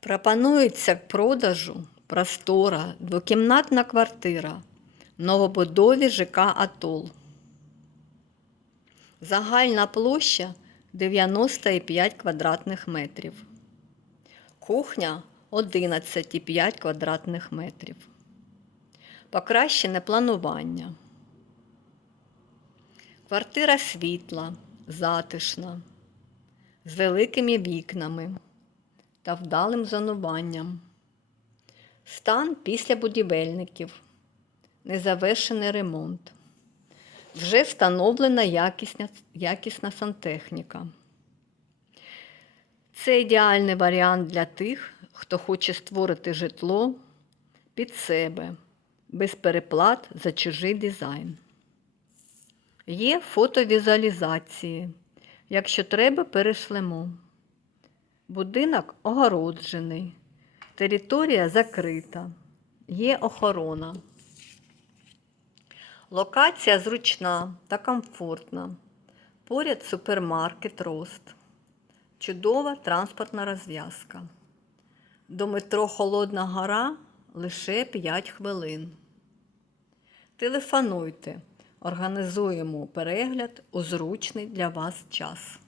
Пропонується к продажу простора двокімнатна квартира в новобудові ЖК Атол. Загальна площа 95 квадратних метрів. Кухня 11,5 квадратних метрів. Покращене планування. Квартира світла, затишна, з великими вікнами та вдалим зонуванням. Стан після будівельників. Незавершений ремонт. Вже встановлена якісна, якісна сантехніка. Це ідеальний варіант для тих, хто хоче створити житло під себе, без переплат за чужий дизайн. Є фотовізуалізації. Якщо треба, перешлемо. Будинок огороджений, територія закрита, є охорона. Локація зручна та комфортна. Поряд супермаркет Рост. Чудова транспортна розв'язка. До метро Холодна Гора лише 5 хвилин. Телефонуйте, організуємо перегляд у зручний для вас час.